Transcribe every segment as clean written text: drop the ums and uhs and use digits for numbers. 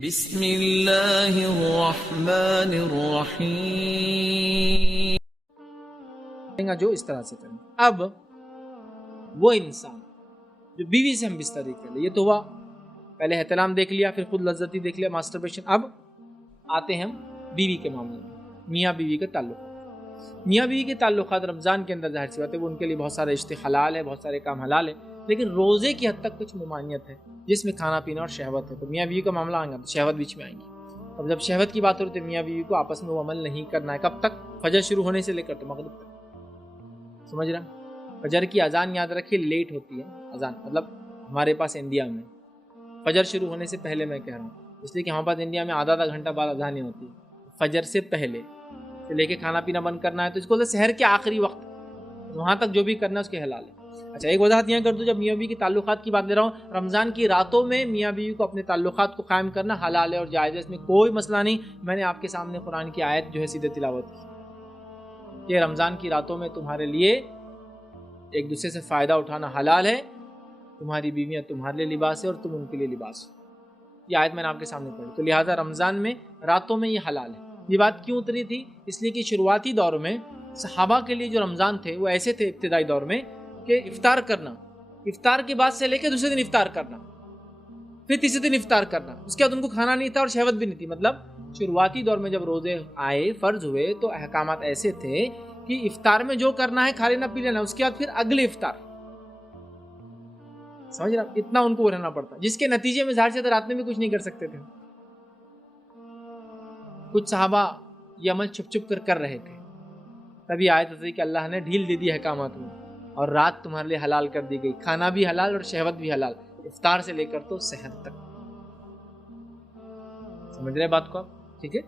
بسم اللہ الرحمن الرحیم جو اس طرح سے کریں. اب وہ انسان جو بیوی سے ہم بستری کر لے، یہ تو ہوا پہلے احترام دیکھ لیا، پھر خود لذتی دیکھ لیا، ماسٹربیشن. اب آتے ہیں ہم بیوی کے معاملے میں، میاں بیوی کے تعلقات. میاں بیوی کے تعلقات رمضان کے اندر ظاہر سی بات ہے وہ ان کے لیے بہت سارے رشتے حلال ہے، بہت سارے کام حلال ہے، لیکن روزے کی حد تک کچھ ممانعت ہے جس میں کھانا پینا اور شہوت ہے. تو میاں بیوی کا معاملہ آئے گا تو شہوت بیچ میں آئیں گی. اب جب شہوت کی بات ہو رہی ہے تو میاں بیوی کو آپس میں وہ عمل نہیں کرنا ہے. کب تک؟ فجر شروع ہونے سے لے کر تو مغرب تک. سمجھ رہا؟ فجر کی اذان یاد رکھیے لیٹ ہوتی ہے. اذان مطلب ہمارے پاس انڈیا میں فجر شروع ہونے سے پہلے، میں کہہ رہا ہوں اس لیے کہ ہمارے پاس انڈیا میں آدھا گھنٹہ بعد اذانیں ہوتی ہے. فجر سے پہلے سے لے کے کھانا پینا بند کرنا ہے تو اس کو سحر کے آخری وقت وہاں تک جو بھی کرنا ہے اس کے حلال ہے. اچھا ایک وضاحت یہاں کر دوں، جب میاں بیوی کے تعلقات کی بات لے رہا ہوں، رمضان کی راتوں میں میاں بیوی کو اپنے تعلقات کو قائم کرنا حلال ہے اور جائز ہے، اس میں کوئی مسئلہ نہیں. میں نے آپ کے سامنے قرآن کی آیت جو ہے سیدھے تلاوت کی کہ رمضان کی راتوں میں تمہارے لیے ایک دوسرے سے فائدہ اٹھانا حلال ہے، تمہاری بیویاں تمہارے لیے لباس ہے اور تم ان کے لیے لباس ہو. یہ آیت میں نے آپ کے سامنے پڑھی. تو لہٰذا رمضان میں راتوں میں یہ حلال ہے. یہ بات کیوں اتری تھی؟ اس لیے کہ شروعاتی دور میں صحابہ کے لیے جو رمضان تھے وہ ایسے تھے ابتدائی دور میں کہ افطار کرنا، افطار کے بعد سے لے کے دوسرے دن افطار کرنا، پھر تیسرے دن افطار کرنا، اس کے بعد ان کو کھانا نہیں تھا اور شہوت بھی نہیں تھی. مطلب شروعاتی دور میں جب روزے آئے، فرض ہوئے، تو احکامات ایسے تھے کہ افطار میں جو کرنا ہے کھا لینا پی لینا، اس کے بعد پھر اگلے افطار. سمجھ رہا؟ اتنا ان کو رہنا پڑتا، جس کے نتیجے میں ظاہر سے رات میں بھی کچھ نہیں کر سکتے تھے. کچھ صحابہ یہ عمل چھپ چھپ کر رہے تھے، تبھی آیت ہوئی کہ اللہ نے ڈھیل دے دی احکامات میں اور رات تمہارے لیے حلال کر دی گئی، کھانا بھی حلال اور شہوت بھی حلال، افطار سے لے کر تو سحر تک. سمجھ رہے بات کو آپ؟ ٹھیک ہے.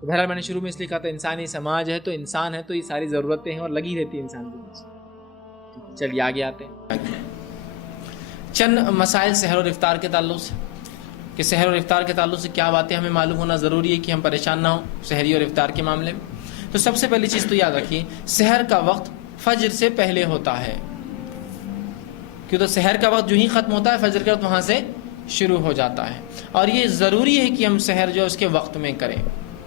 تو بہرحال میں نے شروع میں اس لیے کہا تھا انسانی سماج ہے تو انسان ہے تو یہ ساری ضرورتیں ہیں اور لگی رہتی ہے انسان کے پیچھے. چلیے آگے آتے ہیں. چند مسائل سحر اور افطار کے تعلق سے، کہ سحر اور افطار کے تعلق سے کیا باتیں ہمیں معلوم ہونا ضروری ہے کہ ہم پریشان نہ ہوں سحری اور افطار کے معاملے میں. تو سب سے پہلی چیز تو یاد رکھیے سحر کا وقت فجر سے پہلے ہوتا ہے، کیوں تو سحر کا وقت جو ہی ختم ہوتا ہے فجر کا وقت وہاں سے شروع ہو جاتا ہے، اور یہ ضروری ہے کہ ہم سحر جو اس کے وقت میں کریں.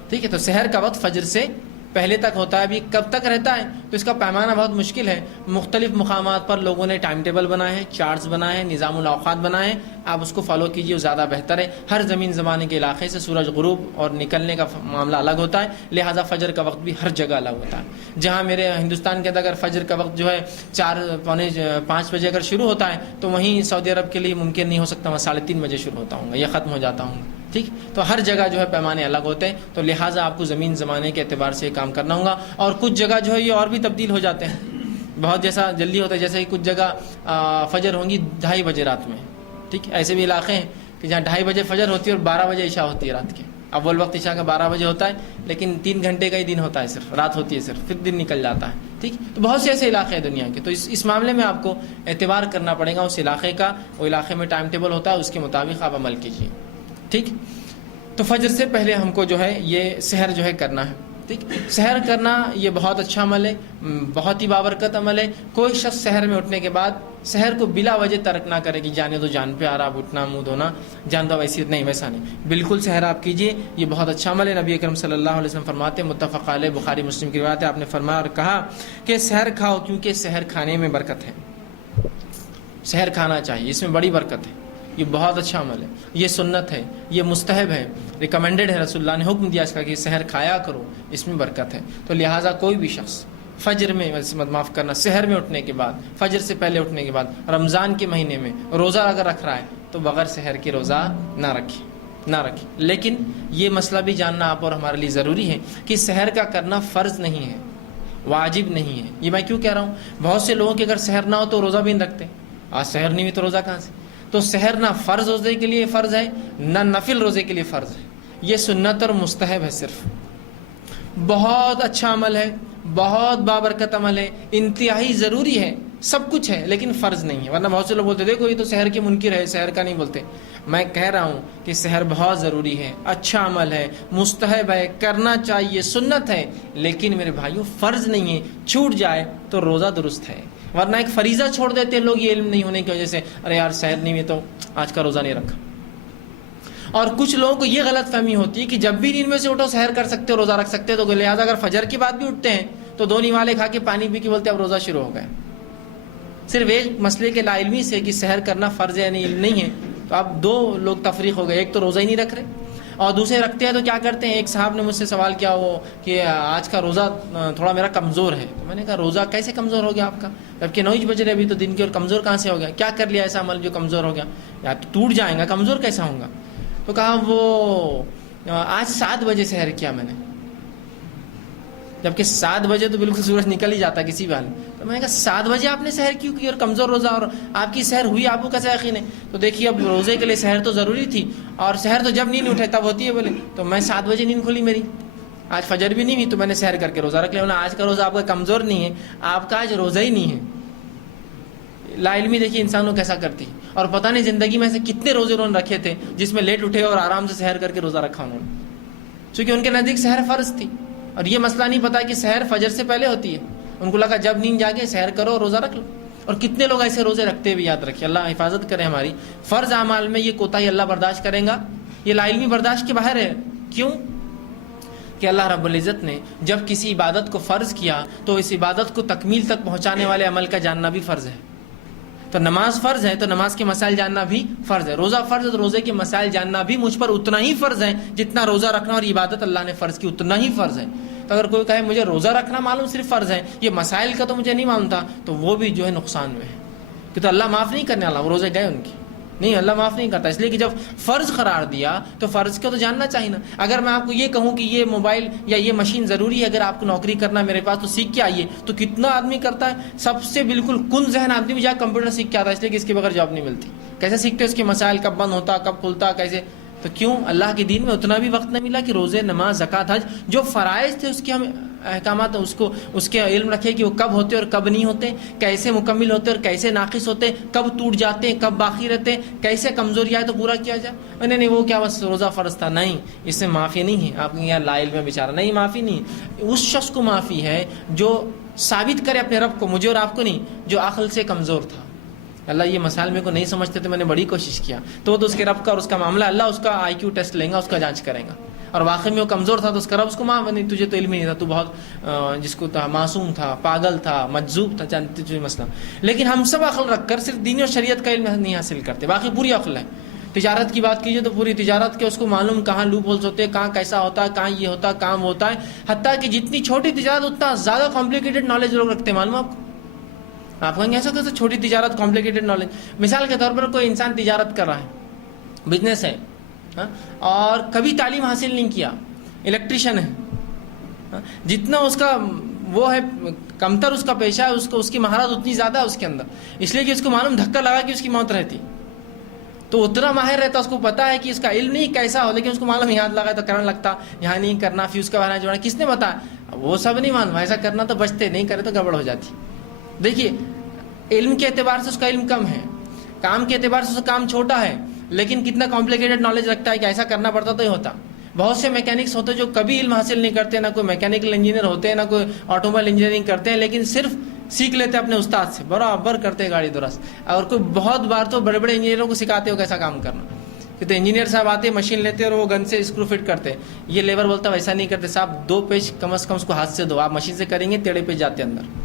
ٹھیک ہے. تو سحر کا وقت فجر سے پہلے تک ہوتا ہے. ابھی کب تک رہتا ہے تو اس کا پیمانہ بہت مشکل ہے. مختلف مقامات پر لوگوں نے ٹائم ٹیبل بنائے ہیں، چارٹس بنائے ہیں، نظام الاوقات بنائے ہیں. آپ اس کو فالو کیجیے، وہ زیادہ بہتر ہے. ہر زمین زمانے کے علاقے سے سورج غروب اور نکلنے کا معاملہ الگ ہوتا ہے، لہٰذا فجر کا وقت بھی ہر جگہ الگ ہوتا ہے. جہاں میرے ہندوستان کے اندر اگر فجر کا وقت جو ہے 4-5 بجے اگر شروع ہوتا ہے تو وہیں سعودی عرب کے لیے ممکن نہیں ہو سکتا، وہاں 3:30 بجے شروع ہوتا ہوں گا یا ختم ہو جاتا ہوں گا. ٹھیک. تو ہر جگہ جو ہے پیمانے الگ ہوتے ہیں، تو لہٰذا آپ کو زمین زمانے کے اعتبار سے کام کرنا ہوگا. اور کچھ جگہ جو ہے یہ اور بھی تبدیل ہو جاتے ہیں، بہت جیسا جلدی ہوتا ہے، جیسے کہ کچھ جگہ فجر ہوں گی 2:30 بجے رات میں. ٹھیک. ایسے بھی علاقے ہیں کہ جہاں 2:30 بجے فجر ہوتی ہے اور 12 بجے عشاء ہوتی ہے رات کے. اول وقت عشاء کا 12 بجے ہوتا ہے، لیکن 3 گھنٹے کا ہی دن ہوتا ہے، صرف رات ہوتی ہے صرف، پھر دن نکل جاتا ہے. ٹھیک. تو بہت سے ایسے علاقے ہیں دنیا کے، تو اس معاملے میں آپ کو اعتبار کرنا پڑے گا اس علاقے کا. وہ علاقے میں ٹائم ٹیبل ہوتا ہے، اس کے مطابق آپ عمل کیجیے. ٹھیک. تو فجر سے پہلے ہم کو جو ہے یہ سحر جو ہے کرنا ہے. ٹھیک. سحر کرنا یہ بہت اچھا عمل ہے، بہت ہی بابرکت عمل ہے. کوئی شخص سحر میں اٹھنے کے بعد سحر کو بلا وجہ ترک نہ کرے کہ جانے تو جان پہ آ رہا، اٹھنا منہ دھونا جان دو، ویسی نہیں، ویسا نہیں. بالکل سحر آپ کیجیے، یہ بہت اچھا عمل ہے. نبی اکرم صلی اللہ علیہ وسلم فرماتے ہیں، متفق علیہ، بخاری مسلم کی روایت ہے، آپ نے فرمایا اور کہا کہ سحر کھاؤ کیونکہ سحر کھانے میں برکت ہے. سحر کھانا چاہیے، اس میں بڑی برکت ہے. یہ بہت اچھا عمل ہے، یہ سنت ہے، یہ مستحب ہے، ریکمینڈڈ ہے. رسول اللہ نے حکم دیا اس کا کہ سحر کھایا کرو، اس میں برکت ہے. تو لہٰذا کوئی بھی شخص فجر میں معاف کرنا سحر میں اٹھنے کے بعد، فجر سے پہلے اٹھنے کے بعد، رمضان کے مہینے میں روزہ اگر رکھ رہا ہے تو بغیر سحر کے روزہ نہ رکھے. لیکن یہ مسئلہ بھی جاننا آپ اور ہمارے لیے ضروری ہے کہ سحر کا کرنا فرض نہیں ہے، واجب نہیں ہے. یہ میں کیوں کہہ رہا ہوں؟ بہت سے لوگوں کے اگر سحر نہ ہو تو روزہ بھی نہیں رکھتے. آج سحر نہیں ہوئی تو روزہ کہاں سے؟ تو سحر نہ فرض روزے کے لیے فرض ہے، نہ نفل روزے کے لیے فرض ہے. یہ سنت اور مستحب ہے. صرف بہت اچھا عمل ہے، بہت بابرکت عمل ہے، انتہائی ضروری ہے، سب کچھ ہے، لیکن فرض نہیں ہے. ورنہ بہت سے لوگ بولتے دیکھو یہ تو سحر کے منکر ہے، سحر کا نہیں بولتے. میں کہہ رہا ہوں کہ سحر بہت ضروری ہے، اچھا عمل ہے، مستحب ہے، کرنا چاہیے، سنت ہے، لیکن میرے بھائیوں فرض نہیں ہے. چھوٹ جائے تو روزہ درست ہے، ورنہ ایک فریضہ چھوڑ دیتے ہیں لوگ یہ علم نہیں ہونے کی وجہ سے، ارے یار سحر نہیں ہوئی تو آج کا روزہ نہیں رکھا. اور کچھ لوگوں کو یہ غلط فہمی ہوتی ہے کہ جب بھی نیند میں سے اٹھو سحر کر سکتے ہو، روزہ رکھ سکتے ہو، تو لہٰذا اگر فجر کے بعد بھی اٹھتے ہیں تو 2 نوالے کھا کے پانی پی کے بولتے اب روزہ شروع ہو گیا. صرف ایک مسئلے کے لا علمی سے کہ سحر کرنا فرض ہے یعنی علم نہیں ہے، تو اب 2 لوگ تفریق ہو گئے. ایک تو روزہ ہی نہیں رکھ رہے اور دوسرے رکھتے ہیں تو کیا کرتے ہیں. ایک صاحب نے مجھ سے سوال کیا وہ کہ آج کا روزہ تھوڑا میرا کمزور ہے. میں نے کہا روزہ کیسے کمزور ہو گیا آپ کا؟ جبکہ 9 بج رہے ابھی تو دن کے، اور کمزور کہاں سے ہو گیا؟ کیا کر لیا ایسا عمل جو کمزور ہو گیا؟ یا تو ٹوٹ جائیں گا، کمزور کیسا ہوں گا؟ تو کہا وہ آج 7 بجے سحر کیا میں نے، جبکہ 7 بجے تو بالکل سورج نکل ہی جاتا کسی بھی حال میں. تو میں نے کہا 7 بجے آپ نے سحر کیوں کی اور کمزور روزہ، اور آپ کی سحر ہوئی آپ کو کیسا یقین ہے؟ تو دیکھیے اب روزے کے لیے سحر تو ضروری تھی، اور سحر تو جب نیند اٹھے تب ہوتی ہے. بولے تو میں 7 بجے نیند کھلی میری، آج فجر بھی نہیں ہوئی تو میں نے سحر کر کے روزہ رکھ لیا. آج کا روزہ آپ کا کمزور نہیں ہے، آپ کا آج روزہ ہی نہیں ہے. لا علمی دیکھیے انسانوں کیسا کرتی ہے. اور پتہ نہیں زندگی میں سے کتنے روزے انہوں نے رکھے تھے جس میں لیٹ اٹھے اور آرام سے سحر کر کے روزہ رکھا انہوں نے، چونکہ ان کے نزدیک سحر فرض تھی. اور یہ مسئلہ نہیں پتا کہ سحر فجر سے پہلے ہوتی ہے. ان کو لگا جب نیند جاگے سحر کرو اور روزہ رکھ لو. اور کتنے لوگ ایسے روزے رکھتے بھی، یاد رکھیں. اللہ حفاظت کرے ہماری. فرض اعمال میں یہ کوتاہی اللہ برداشت کرے گا، یہ لا علمی برداشت کے باہر ہے. کیوں؟ کہ اللہ رب العزت نے جب کسی عبادت کو فرض کیا تو اس عبادت کو تکمیل تک پہنچانے والے عمل کا جاننا بھی فرض ہے. تو نماز فرض ہے تو نماز کے مسائل جاننا بھی فرض ہے. روزہ فرض ہے تو روزے کے مسائل جاننا بھی مجھ پر اتنا ہی فرض ہے جتنا روزہ رکھنا اور عبادت اللہ نے فرض کی اتنا ہی فرض ہے. تو اگر کوئی کہے مجھے روزہ رکھنا معلوم صرف فرض ہے، یہ مسائل کا تو مجھے نہیں معلوم تھا، تو وہ بھی جو ہے نقصان میں ہے. کہ تو اللہ معاف نہیں کرنے والا، وہ روزے گئے ان کی نہیں، اللہ معاف نہیں کرتا. اس لیے کہ جب فرض قرار دیا تو فرض کو تو جاننا چاہیے نا. اگر میں آپ کو یہ کہوں کہ یہ موبائل یا یہ مشین ضروری ہے اگر آپ کو نوکری کرنا میرے پاس تو سیکھ کے آئیے، تو کتنا آدمی کرتا ہے؟ سب سے بالکل کن ذہن آدمی بھی جا کمپیوٹر سیکھ کے آتا ہے، اس لیے کہ اس کے بغیر جاب نہیں ملتی. کیسے سیکھتے اس کے مسائل، کب بند ہوتا کب کھلتا کیسے؟ تو کیوں اللہ کے دین میں اتنا بھی وقت نہیں ملا کہ روزے، نماز، زکوٰۃ، حج جو فرائض تھے اس کے ہم احکامات اس کے علم رکھے کہ وہ کب ہوتے اور کب نہیں ہوتے، کیسے مکمل ہوتے اور کیسے ناقص ہوتے، کب ٹوٹ جاتے کب باقی رہتے، کیسے کمزوری آئے تو پورا کیا جائے. نہیں وہ کیا بس روزہ فرض تھا، نہیں اس سے معافی نہیں ہے. آپ یہاں لا علم میں بیچارہ، نہیں معافی نہیں. اس شخص کو معافی ہے جو ثابت کرے اپنے رب کو، مجھے اور آپ کو نہیں، جو عقل سے کمزور تھا. اللہ یہ مسائل میرے کو نہیں سمجھتے تو میں نے بڑی کوشش کیا، تو اس کے رب کا اور اس کا معاملہ اللہ اس کا آئی کیو ٹیسٹ لیں گا، اس کا جانچ کریں گا. اور واقعی میں وہ کمزور تھا تو اس کا رب اس کو معاف نہیں، تجھے تو علم ہی نہیں تھا، تو بہت جس کو تھا معصوم تھا، پاگل تھا، مجذوب تھا، جانتے تجھے مسئلہ. لیکن ہم سب عقل رکھ کر صرف دین اور شریعت کا علم نہیں حاصل کرتے، باقی پوری عقل ہے. تجارت کی بات کیجیے تو پوری تجارت کے اس کو معلوم کہاں لوپ ہولز ہوتے ہیں، کہاں کیسا ہوتا ہے، کہاں یہ ہوتا ہے، کام ہوتا ہے. حتیٰ کہ جتنی چھوٹی تجارت اتنا زیادہ کمپلیکیٹڈ نالج لوگ رکھتے ہیں. معلوم آپ کو؟ آپ کہیں گے ایسا کیسے چھوٹی تجارت کمپلیکیٹڈ نالج؟ مثال کے طور پر کوئی انسان تجارت کر رہا ہے، بزنس ہے، اور کبھی تعلیم حاصل نہیں کیا، الیکٹریشین ہے، جتنا اس کا وہ ہے کمتر اس کا پیشہ ہے، اس کی مہارت اتنی زیادہ ہے اس کے اندر، اس لیے کہ اس کو معلوم دھکا لگا کہ اس کی موت رہتی تو اتنا ماہر رہتا، اس کو پتا ہے کہ اس کا علم نہیں کیسا ہو، لیکن اس کو معلوم یہاں لگا تو کرنے لگتا، یہاں نہیں کرنا، فیوز کا بہانا جوڑنا، کس نے بتایا؟ وہ سب نہیں معلوم، ایسا کرنا تو بچتے، نہیں کرے تو گڑبڑ ہو جاتی. دیکھیے علم کے اعتبار سے اس کا علم کم ہے، کام کے اعتبار سے اس کا کام چھوٹا ہے، لیکن کتنا کمپلیکیٹڈ نالج رکھتا ہے کہ ایسا کرنا پڑتا تو ہی ہوتا. بہت سے میکینکس ہوتے جو کبھی علم حاصل نہیں کرتے، نہ کوئی میکینیکل انجینئر ہوتے ہیں، نہ کوئی آٹو موبائل انجینئرنگ کرتے ہیں، لیکن صرف سیکھ لیتے اپنے استاد سے، برابر کرتے گاڑی درست. اور کوئی بہت بار تو بڑے بڑے انجینئروں کو سکھاتے ہو کیسا کام کرنا، کہ تو انجینئر صاحب آتے مشین لیتے اور وہ گن سے اسکرو فٹ کرتے. یہ لیبر بولتا ویسا نہیں کرتے صاحب، 2 پیچ کم از کم اس کو ہاتھ سے دو، آپ مشین سے کریں گے ٹیڑھے پیچ جاتے اندر،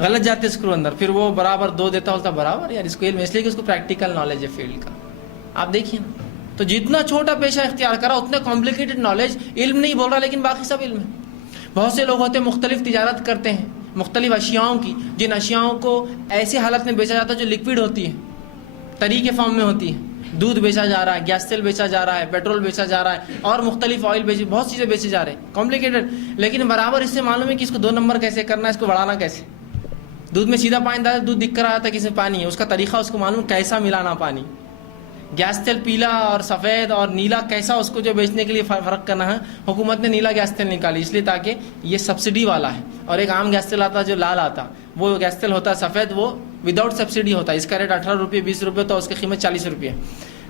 غلط جاتے اسکرو اندر، پھر وہ برابر 2 دیتا ہوتا برابر. یار اس کو علم، اس لیے کہ اس کو پریکٹیکل نالج ہے فیلڈ کا. آپ دیکھیے نا، تو جتنا چھوٹا پیشہ اختیار کرا اتنا کمپلیکیٹڈ نالج، علم نہیں بول رہا لیکن باقی سب علم ہے. بہت سے لوگ ہوتے ہیں مختلف تجارت کرتے ہیں مختلف اشیاؤں کی، جن اشیاؤں کو ایسے حالت میں بیچا جاتا ہے جو لیکوڈ ہوتی ہے، طری کے فارم میں ہوتی ہے. دودھ بیچا جا رہا ہے، گیس تیل بیچا جا رہا ہے، پیٹرول بیچا جا رہا ہے، اور مختلف آئل بہت چیزیں بیچے جا رہے ہیں کمپلیکیٹڈ. لیکن برابر اس سے معلوم ہے کہ اس کو 2 نمبر کیسے کرنا ہے، اس کو بڑھانا کیسے. دودھ میں سیدھا پانی ڈالا، دودھ دکھ کر آتا ہے کسی پانی ہے، اس کا طریقہ اس کو معلوم کیسا ملانا پانی. گیس تیل پیلا اور سفید اور نیلا کیسا اس کو جو بیچنے کے لیے فرق کرنا ہے. حکومت نے نیلا گیس تیل نکالی اس لیے تاکہ یہ سبسڈی والا ہے، اور ایک عام گیس تیل آتا جو لال آتا، وہ گیس تیل ہوتا ہے سفید، وہ وداؤٹ سبسڈی ہوتا ہے. اس کا ریٹ 18 روپے 20 روپے تو اس کی قیمت 40 روپے ہے.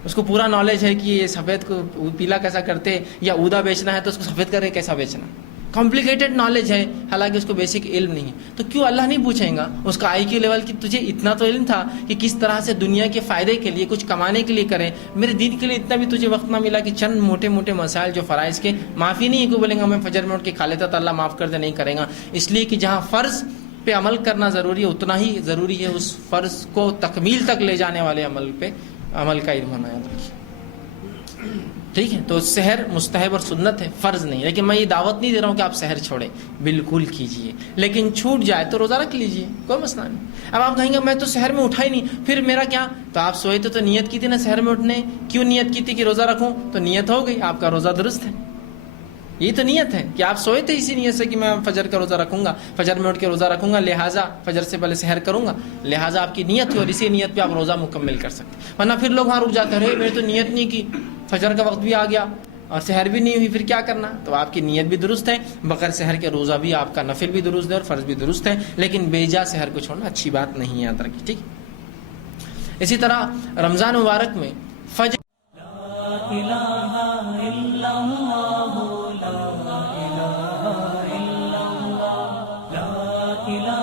اس کو پورا نالج ہے کہ یہ سفید کو پیلا کیسا کرتے، یا اودا بیچنا ہے تو اس کو سفید کر کے کیسا بیچنا. کمپلیکیٹڈ نالج ہے حالانکہ اس کو بیسک علم نہیں ہے. تو کیوں اللہ نہیں پوچھیں گا اس کا آئی کیو لیول کہ تجھے اتنا تو علم تھا کہ کس طرح سے دنیا کے فائدے کے لیے کچھ کمانے کے لیے کریں, میرے دین کے لیے اتنا بھی تجھے وقت نہ ملا کہ چند موٹے موٹے مسائل جو فرائض کے معافی نہیں ہے کہ بولیں گا میں فجر میں اٹھ کے کھا لیتا تو اللہ معاف کر دے, نہیں کرے گا. اس لیے کہ جہاں فرض پہ عمل کرنا ضروری ہے اتنا ہی ضروری ہے اس فرض کو تکمیل تک لے جانے والے عمل پہ عمل کا علم ہونا. یاد رکھیے ٹھیک ہے. تو سحر مستحب اور سنت ہے, فرض نہیں. لیکن میں یہ دعوت نہیں دے رہا ہوں کہ آپ سحر چھوڑیں, بالکل کیجئے, لیکن چھوٹ جائے تو روزہ رکھ لیجئے, کوئی مسئلہ نہیں. اب آپ کہیں گے میں تو سحر میں اٹھا ہی نہیں, پھر میرا کیا؟ تو آپ سوئے تو نیت کی تھی نا سحر میں اٹھنے, کیوں نیت کی تھی کہ روزہ رکھوں؟ تو نیت ہو گئی, آپ کا روزہ درست ہے. یہ تو نیت ہے کہ آپ سوئے تھے اسی نیت سے کہ میں فجر کا روزہ رکھوں گا, فجر میں اٹھ کے روزہ رکھوں گا, لہٰذا فجر سے پہلے سحر کروں گا, لہٰذا آپ کی نیت تھی اور اسی نیت پہ آپ روزہ مکمل کر سکتے. ورنہ پھر لوگ وہاں رک جاتے ہیں, میں تو نیت نہیں کی, فجر کا وقت بھی آ گیا اور سحر بھی نہیں ہوئی, پھر کیا کرنا؟ تو آپ کی نیت بھی درست ہے, بغیر سحر کے روزہ بھی آپ کا نفل بھی درست ہے اور فرض بھی درست ہے, لیکن بیجا سحر کو چھوڑنا اچھی بات نہیں, یاد رکھیے ٹھیک. اسی طرح رمضان مبارک میں فجر لا